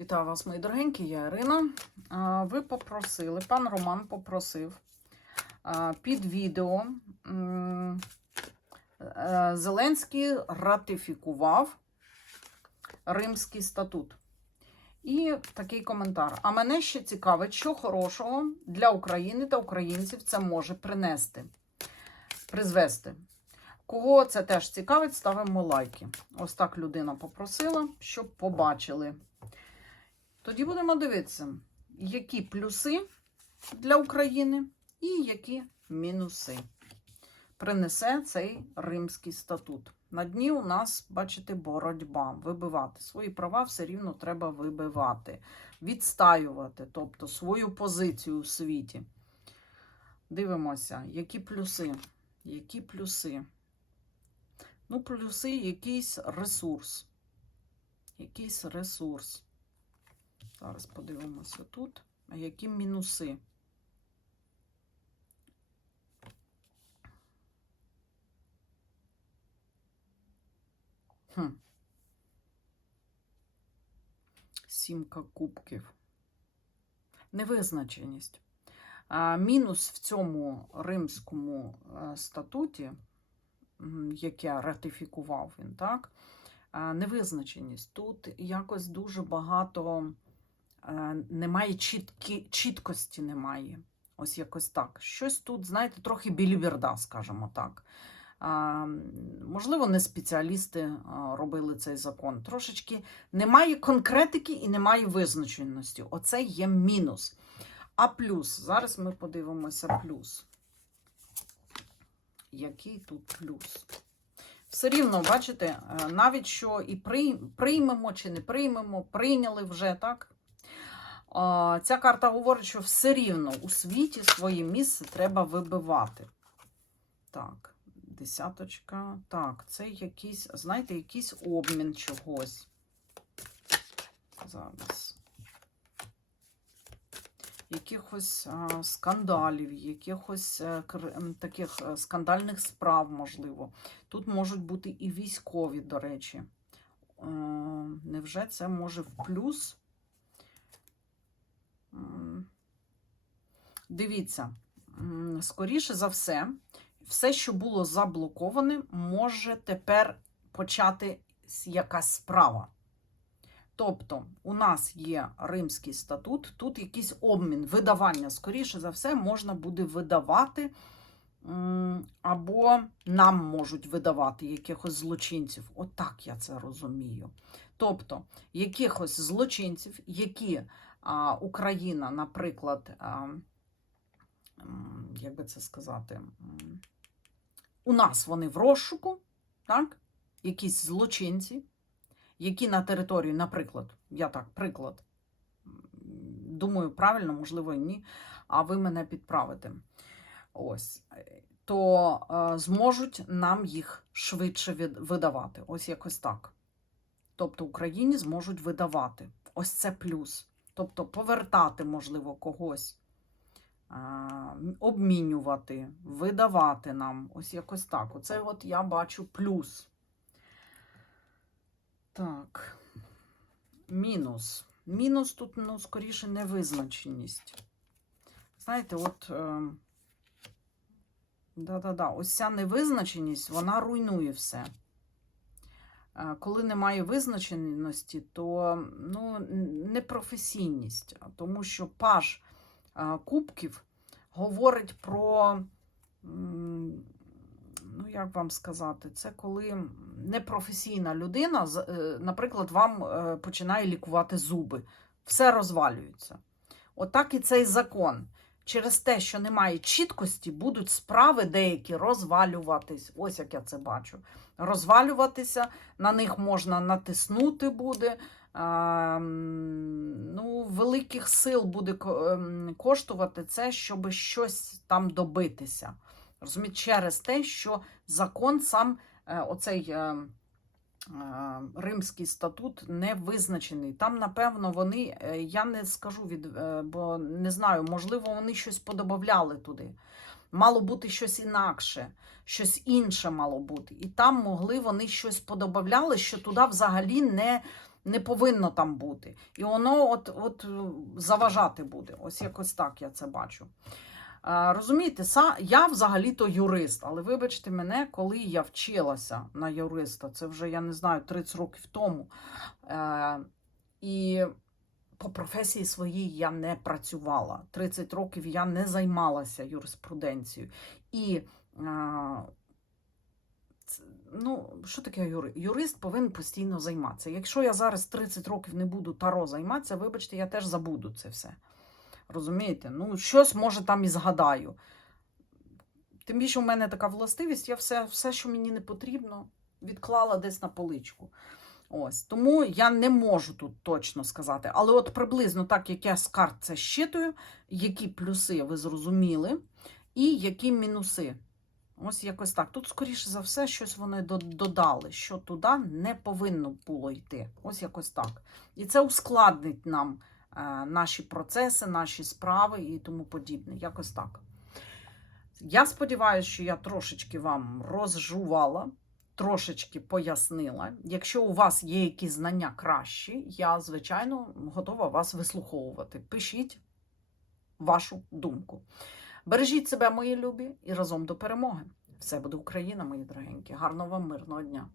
Вітаю вас, мої дорогенькі, я Ірина. Ви попросили, пан Роман попросив під відео е, Зеленський ратифікував Римський статут. І такий коментар. А мене ще цікавить, що хорошого для України та українців це може принести, призвести. Кого це теж цікавить, ставимо лайки. Ось так людина попросила, щоб побачили. Тоді будемо дивитися, які плюси для України і які мінуси принесе цей Римський статут. На дні у нас, бачите, боротьба, вибивати. Свої права все рівно треба вибивати, відстаювати, тобто свою позицію у світі. Дивимося, які плюси. Які плюси? Ну, плюси, якийсь ресурс. Якийсь ресурс. Зараз подивимося тут. Які мінуси? Хм. Сімка кубків. Невизначеність. Мінус в цьому римському е, статуті, яке ратифікував він, так? Невизначеність. Тут якось дуже багато немає чіткі, чіткості, немає. Ось якось так. Щось тут, знаєте, трохи біліберда, скажімо так. А, можливо, не спеціалісти а, робили цей закон. Трошечки немає конкретики і немає визначеності. Оце є мінус. А плюс, зараз ми подивимося плюс. Який тут плюс? Все рівно, бачите, е, навіть що і приймемо чи не приймемо, прийняли вже, так? А, Ця карта говорить, що все рівно у світі своє місце треба вибивати. Так, десяточка. Так, це якийсь, знаєте, якийсь обмін чогось. Зараз. Якихось а, скандалів, якихось е, кр- таких е, скандальних справ, можливо. Тут можуть бути і військові, до речі. Е, невже це може в плюс? Дивіться, скоріше за все, все, що було заблоковане, може тепер почати якась справа. Тобто, у нас є Римський статут, тут якийсь обмін, видавання. Скоріше за все, можна буде видавати, або нам можуть видавати якихось злочинців. Отак я це розумію. Тобто, якихось злочинців, які Україна, наприклад, як би це сказати, у нас вони в розшуку, так? якісь злочинці, які на території, наприклад, я так, приклад, думаю, правильно, можливо, ні, а ви мене підправите. Ось. То зможуть нам їх швидше видавати. Ось якось так. Тобто Україні зможуть видавати. Ось це плюс. Тобто повертати, можливо, когось, обмінювати, видавати нам. Ось якось так. Оце от я бачу плюс. Так. Мінус. Мінус тут, ну, скоріше, невизначеність. Знаєте, от. Е, да-да-да, ось ця невизначеність, вона руйнує все. Коли немає визначеності, то ну, непрофесійність, тому що паж кубків говорить про, ну як вам сказати, це коли непрофесійна людина, е, наприклад, вам е, починає лікувати зуби, все розвалюється. Отак і цей закон. Через те, що немає чіткості, будуть справи деякі розвалюватись. Ось як я це бачу. Розвалюватися, на них можна натиснути буде. А, ну, великих сил буде ем, коштувати це, щоб щось там добитися. Розумієте, через те, що закон сам, е, оцей е, е, Римський статут не визначений. Там, напевно, вони, е, я не скажу від, е, бо не знаю, можливо, вони щось подобавляли туди. Мало бути щось інакше, щось інше мало бути. І там могли вони щось подобавляли, що туди взагалі не, не повинно там бути. І воно от, от е, заважати буде. Ось якось так я це бачу. Е, Розумієте, я взагалі-то юрист, але вибачте мене, коли я вчилася на юриста, це вже, я не знаю, 30 років тому. Е, І по професії своїй я не працювала. 30 років я не займалася юриспруденцією. І е, ну, що таке юрист? Юрист повинен постійно займатися. Якщо я зараз 30 років не буду таро займатися, вибачте, я теж забуду це все. Розумієте? Ну, щось може там і згадаю. Тим більше в мене така властивість, я все, все, що мені не потрібно, відклала десь на поличку. Ось. Тому я не можу тут точно сказати. Але от приблизно так, як я з карт це щитую, які плюси ви зрозуміли, і які мінуси. Ось якось так. Тут, скоріше за все, щось вони додали, що туди не повинно було йти. Ось якось так. І це ускладнить нам наші процеси, наші справи і тому подібне. Якось так. Я сподіваюся, що я трошечки вам розжувала, трошечки пояснила. Якщо у вас є якісь знання кращі, я, звичайно, готова вас вислуховувати. Пишіть вашу думку. Бережіть себе, мої любі, і разом до перемоги. Все буде Україна, мої дорогенькі. Гарного вам мирного дня!